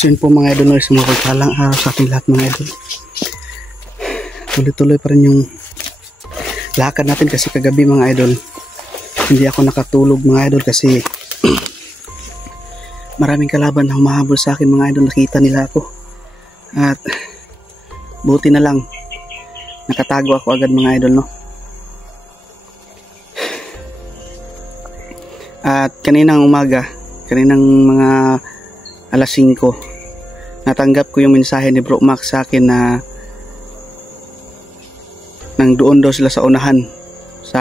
So yun po mga idol, sa mga pagpalang araw sa ating lahat mga idol. Tuloy-tuloy pa rin yung lakad natin kasi kagabi mga idol hindi ako nakatulog mga idol kasi maraming kalaban na humahabol sa akin mga idol. Nakita nila ako at buti na lang nakatago ako agad mga idol, no. At kaninang umaga, kaninang mga alas 5, natanggap ko yung mensahe ni Bro Max sa akin na nang doon daw sila sa unahan sa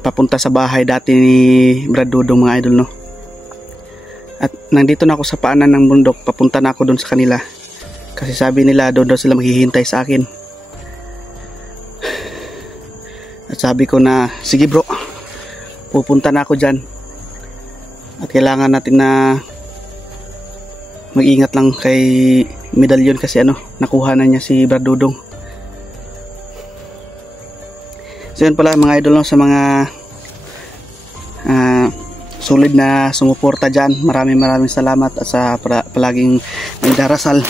papunta sa bahay dati ni Brad Dudong mga idol, no. At nandito na ako sa paanan ng bundok, papunta na ako doon sa kanila kasi sabi nila doon daw sila maghihintay sa akin. At sabi ko na sige bro, pupunta na ako dyan at kailangan natin na mag-ingat lang kay medalyon kasi nakuha na niya si Brad Dudong. So yun pala mga idol, no, sa mga sulit na sumuporta dyan, maraming salamat at sa palaging nagdarasal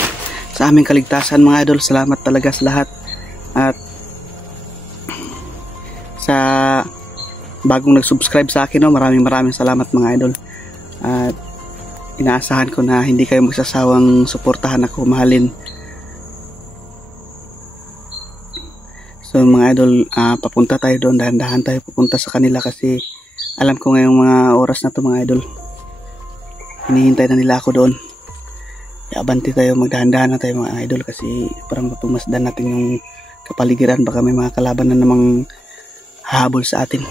sa aming kaligtasan mga idol. Salamat talaga sa lahat at sa bagong nag-subscribe sa akin, no, maraming salamat mga idol. At inaasahan ko na hindi kayo magsasawang suportahan ako, mahalin. So mga idol, papunta tayo doon, dahan-dahan tayo papunta sa kanila kasi alam ko ngayong mga oras na to mga idol hinihintay na nila ako doon. Abanti tayo, magdahan-dahan na tayo mga idol kasi parang mapumasdan natin yung kapaligiran, baka may mga kalaban na namang hahabol sa atin.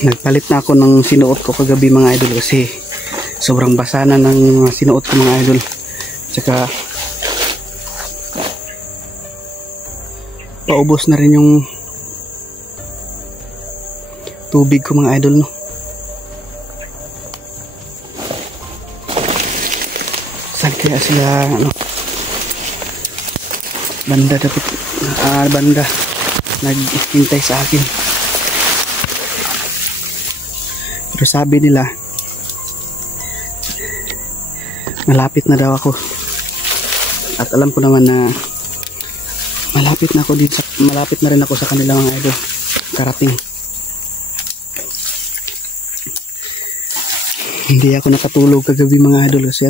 Nagpalit na ako ng sinuot ko kagabi mga idol kasi sobrang basa na ng sinuot ko mga idol. Tsaka paubos na rin yung tubig ko mga idol, no. Saan kaya sila banda dapat banda naghintay sa akin. Pero sabi nila malapit na daw ako at alam ko naman na malapit na rin ako sa kanila mga idol, karating. Hindi ako nakatulog kagabi mga idol kasi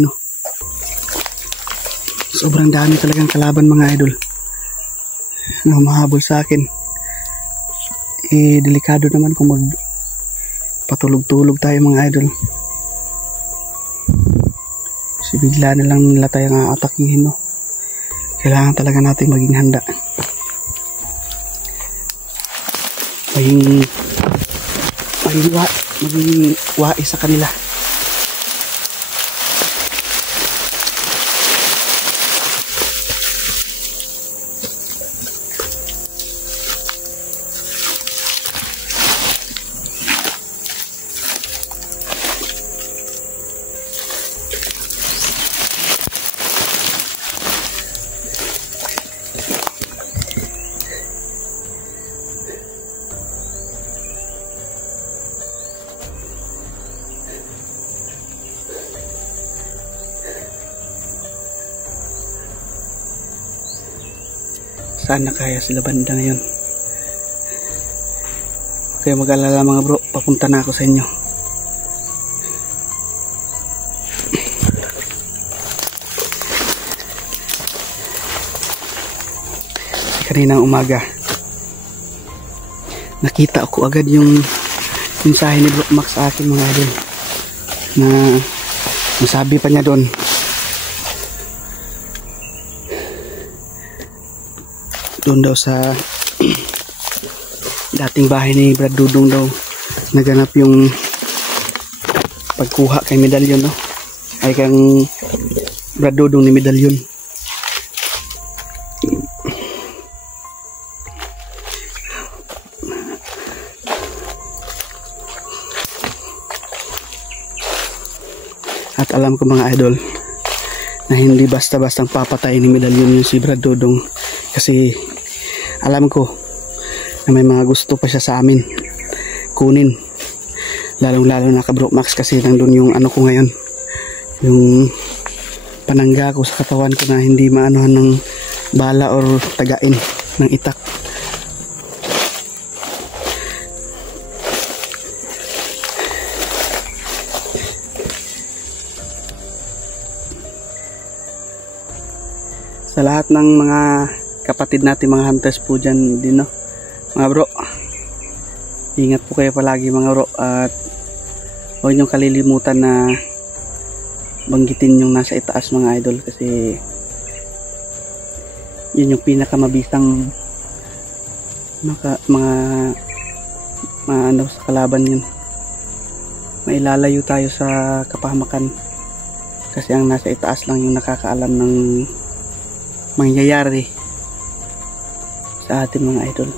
sobrang dami talagang kalaban mga idol na humahabol sa akin. Delikado naman kung patulog-tulog tayo mga idol kasi bigla na lang nila tayo nga atakihin, no. Kailangan talaga natin maging handa, maging wais sa kanila. Sana kaya sila banda na yun. Kaya mag-alala mga bro, papunta na ako sa inyo. Kaninang umaga nakita ko agad yung mensahe ni Bro Max sa akin mga idol, na masabi pa niya doon daw sa dating bahay ni Brad Dudong daw naganap yung pagkuha kay medalyon, no? Ay kang Brad Dudong ni medalyon. At alam ko mga idol na hindi basta-bastang papatay ni medalyon yung si Brad Dudong, kasi alam ko na may mga gusto pa siya sa amin kunin, lalong-lalo na ka Bro Max, kasi nandun yung ano ko ngayon, yung panangga ko sa katawan ko na hindi maanuhan ng bala or tagain ng itak. Sa lahat ng mga kapatid natin, mga hunters po dyan din, no? Mga bro, ingat po kayo palagi mga bro, at huwag niyong kalilimutan na banggitin yung nasa itaas mga idol, kasi yun yung pinakamabisang mga ano sa kalaban yun. Mailalayo tayo sa kapahamakan, kasi ang nasa itaas lang yung nakakaalam ng mangyayari sa atin mga idol.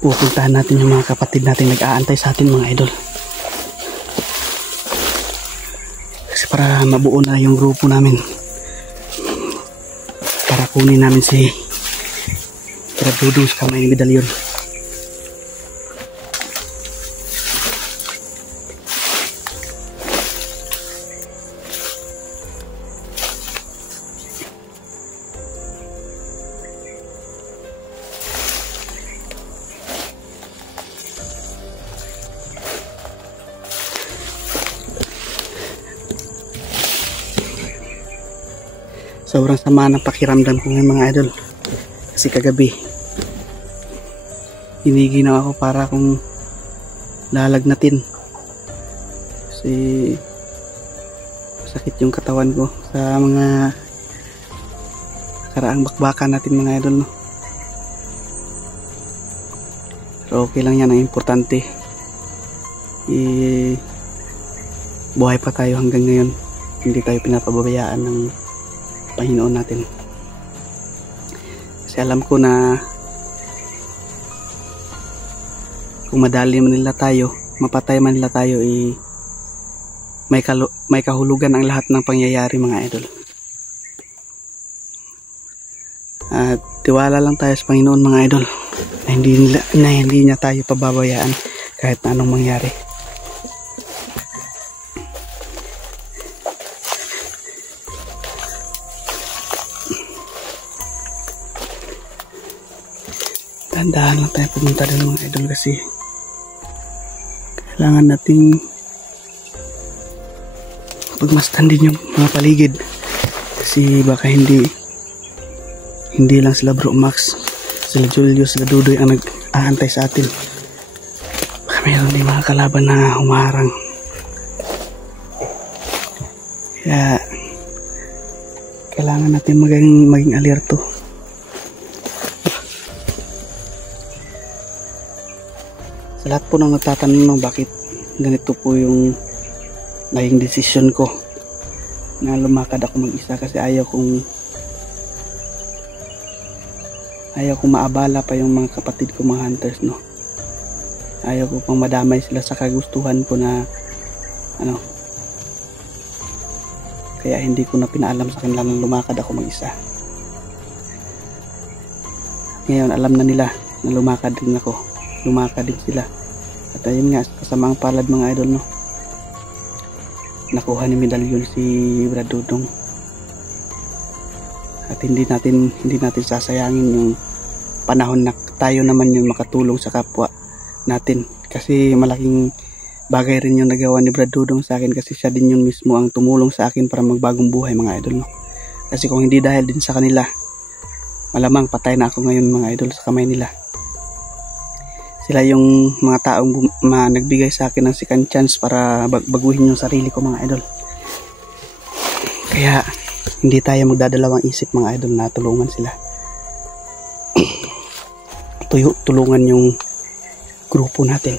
Pupuntahan natin yung mga kapatid natin nag-aantay sa atin mga idol, kasi para mabuo na yung grupo namin para kunin namin si Brad Dudong sa kamay ni medalyon. Sobrang sama ng pakiramdam ko ngayon mga idol, kasi kagabi hiniginaw ako para akong lalagnatin, kasi sakit yung katawan ko sa mga karaang bakbakan natin mga idol, no? Pero okay lang yan, ang importante buhay pa tayo hanggang ngayon, hindi tayo pinapababayaan ng Panginoon natin, kasi alam ko na kung madali man nila tayo, mapatay man nila tayo, may kahulugan ang lahat ng pangyayari mga idol. At tiwala lang tayo sa Panginoon mga idol, na hindi niya tayo pababayaan kahit na anong mangyari. Dahan-dahan lang tayo pumunta din mga idol, kasi kailangan nating pagmasdan din yung mga paligid, kasi baka hindi lang sila Bro Max, sila Julio, sila Dudoy ang nag-aantay sa atin, baka mayroon din mga kalaban na humarang. Kaya kailangan natin maging alerto. Sa lahat po nang nagtatanong bakit ganito po yung naging decision ko na lumakad ako mag-isa, kasi ayaw kong maabala pa yung mga kapatid ko mga hunters, no? Ayaw ko pang madamay sila sa kagustuhan ko na ano, kaya hindi ko na pinaalam sa kanila na lumakad ako mag-isa. Ngayon alam na nila na lumakad din ako, lumakad din sila, at ayun nga, kasamaang palad mga idol, no, nakuha ni medalyon si Brad Dudong, at hindi natin sasayangin yung panahon na tayo naman yung makatulong sa kapwa natin. Kasi malaking bagay rin yung nagawa ni Brad Dudong sa akin, kasi siya din yun mismo ang tumulong sa akin para magbagong buhay mga idol, no? Kasi kung hindi dahil din sa kanila, malamang patay na ako ngayon mga idol sa kamay nila. Sila yung mga taong nagbigay sa akin ng second chance para baguhin yung sarili ko mga idol. Kaya hindi tayo magdadalawang isip mga idol na tulungan sila. Tulungan yung grupo natin.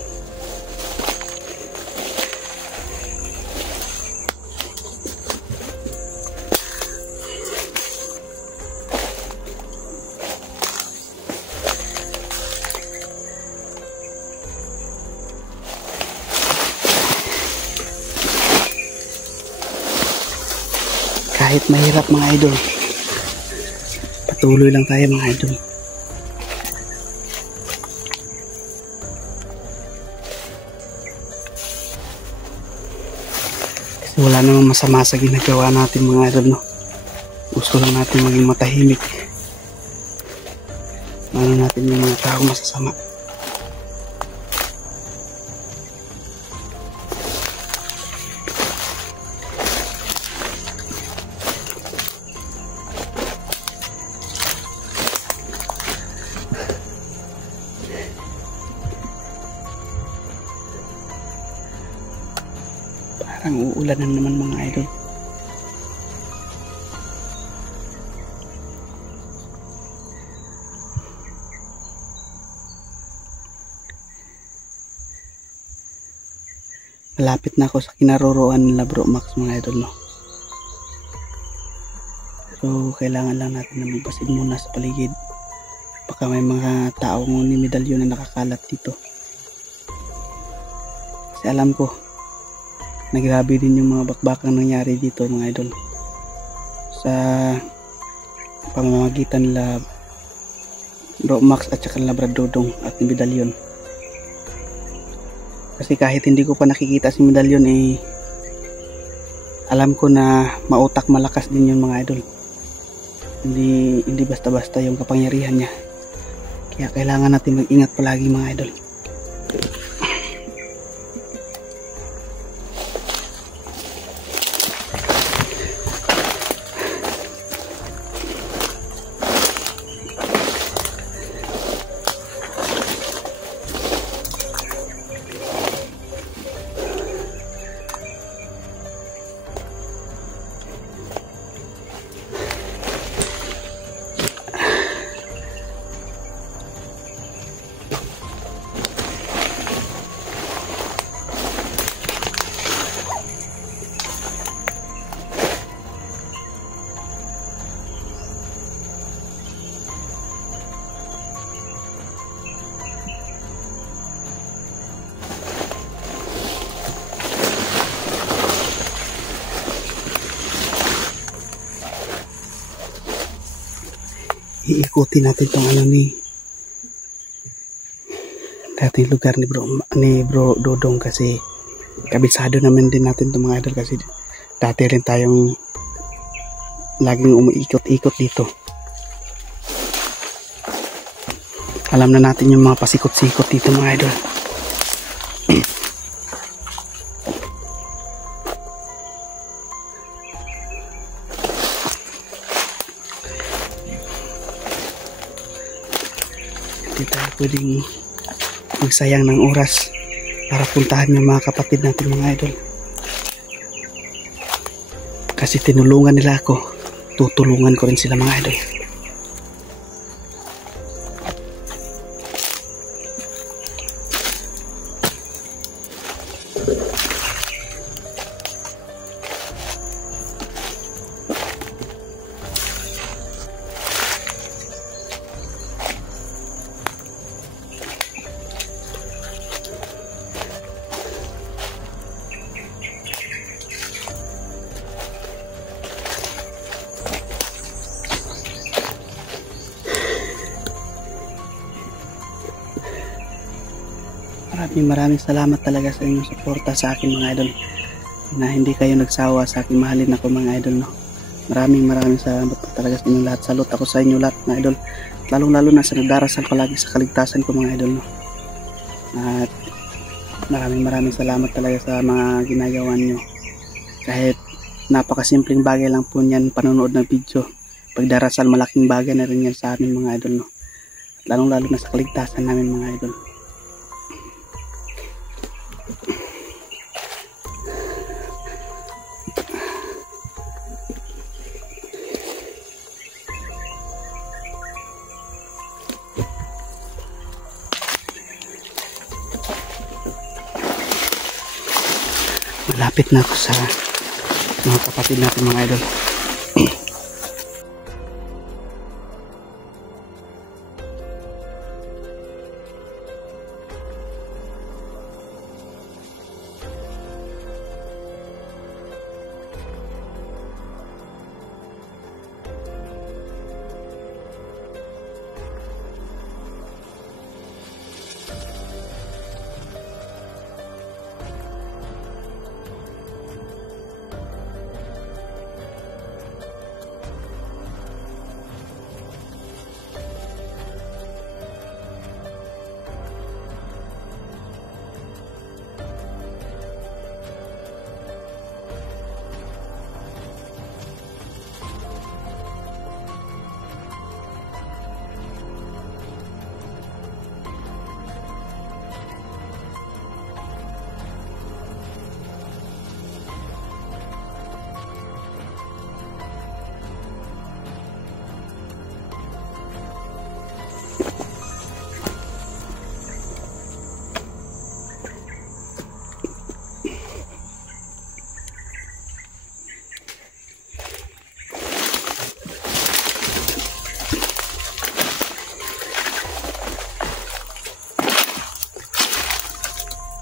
Kahit mahirap mga idol, patuloy lang tayo mga idol. Kasi wala namang masama sa ginagawa natin mga idol, no? Gusto lang natin maging matahimik. Ano natin yung mga tao masasama. Parang uulan na naman mga idol. Malapit na ako sa kinaroroohan nila Bro Max mga idol, no? Pero kailangan lang natin na magpasid muna sa paligid. Baka may mga taong ni medalyon na nakakalat dito. Kasi alam ko nagrabe din yung mga bakbakang nangyari dito mga idol sa pamamagitan nila Bro Max at saka nila Brad Dudong at ni Medalyon. Kasi kahit hindi ko pa nakikita si Medalyon, alam ko na mautak malakas din yung mga idol. Hindi basta-basta yung kapangyarihan niya. Kaya kailangan natin mag-ingat palagi mga idol. Iikutin natin tong dating lugar ni Bro Dudong, kasi kabisado naman din natin itong mga idol, kasi dati rin tayong laging umiikot-ikot dito. Alam na natin yung mga pasikot-sikot dito mga idol. Hindi tayo pwedeng magsayang ng oras para puntahan yung mga kapatid natin mga idol. Kasi tinulungan nila ako, tutulungan ko rin sila mga idol. Maraming salamat talaga sa inyong suporta sa akin mga idol, na hindi kayo nagsawa sa akin mahalin ako mga idol, no? Maraming salamat po talaga sa inyong lahat. Salute ako sa inyo lahat mga idol. lalong lalo na sa nagdarasal ko lagi sa kaligtasan ko mga idol, no? At maraming salamat talaga sa mga ginagawa nyo. Kahit napakasimpleng bagay lang po niyan, panonood ng video, pagdarasal, malaking bagay na rin yan sa amin mga idol, no? At lalong lalo na sa kaligtasan namin mga idol. Malapit na ako sa mga kapatid natin mga idol.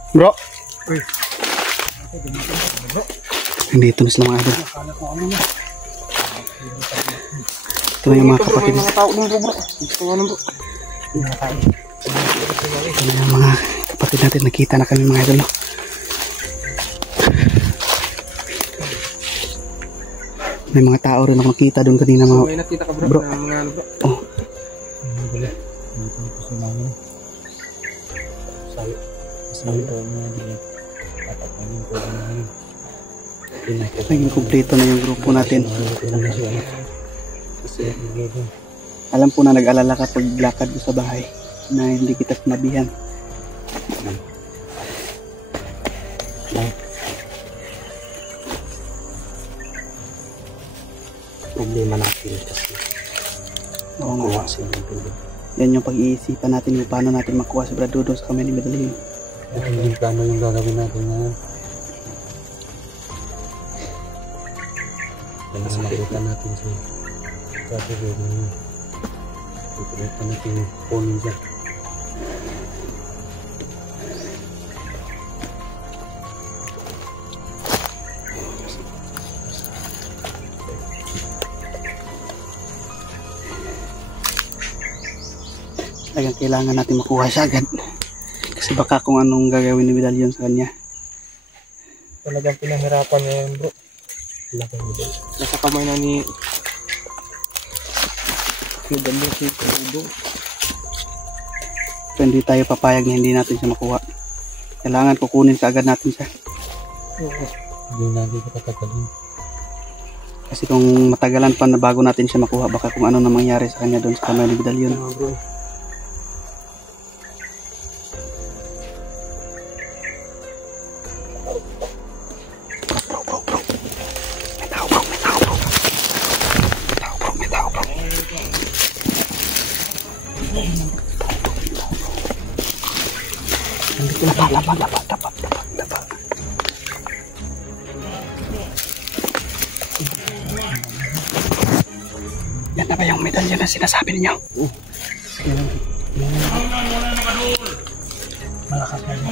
Bro. Uy. Nandito na sila mga idol. Ito na yung mga kapatid. Ito na yung mga kapatid natin. Nakita na kami mga idol. May mga tao rin ako nakita doon kanina mga... May nakita ka bro? Na mga ano bro? Oh. Naging kumpleto na yung grupo natin. Alam ko na nag-alala ka pag lakad ko sa bahay na hindi kita sinabihan. Problema natin kasi oo nga. Yan yung pag-iisipan natin kung paano natin makuha si Brad Dudong sa kamay ni Medellin. Yung plano yung gagawin natin ngayon. Kaya makita natin si Brad Dudong. Ipagkita natin yung phone niya. Kailangan natin makuha siya agad kasi baka kung anong gagawin ni Medallion sa kanya. Talagang pinahirapan niya yun bro. Nasa kamay na ni Medallion si Dudong. So, hindi tayo papayag na hindi natin siya makuha. Kailangan kukunin kaagad natin siya. Oo. Hindi natin patatagalin. Kasi kung matagalan pa na bago natin siya makuha, baka kung ano na mangyari sa kanya doon sa kamay ni Medallion. Bro. Dapat. Yan na ba yung medalya na sinasabi ninyo? Malakas na yun.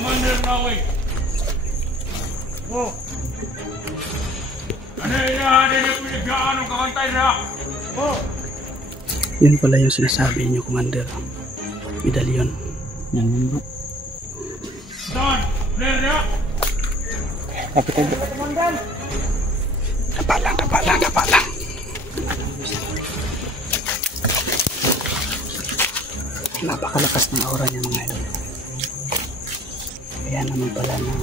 Yan pala yung sinasabi ninyo, Commander. Medallion. Yan yun bro. Kapitan. Dapat lang. napakalakas ng aura niya mga idol. Kaya naman pala na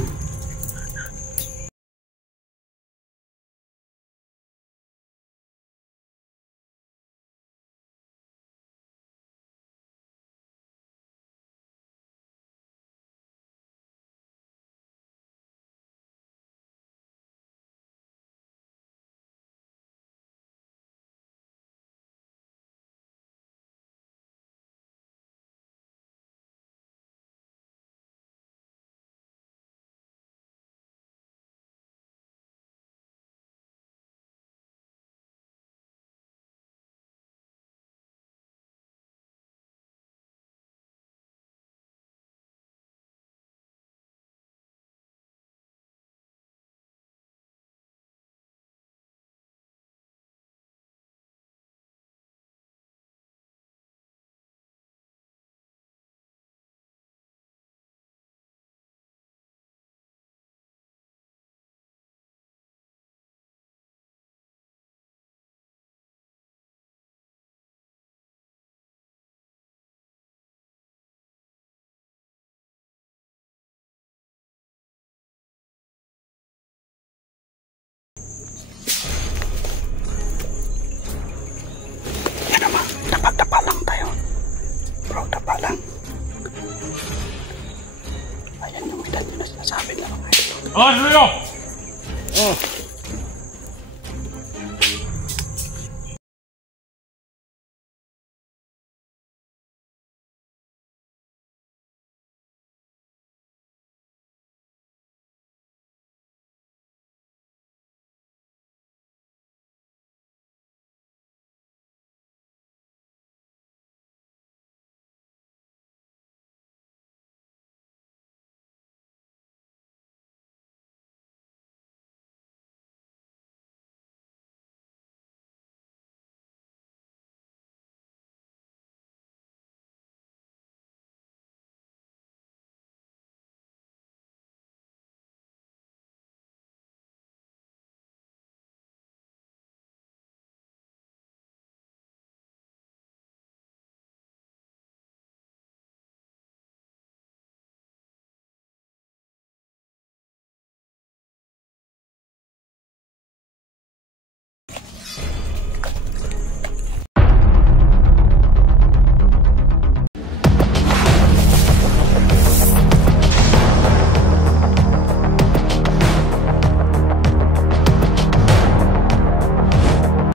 tapa lang tayo. Bro, tapa lang. Ayan yung edad yun na sinasabi nila mga idol. Oh,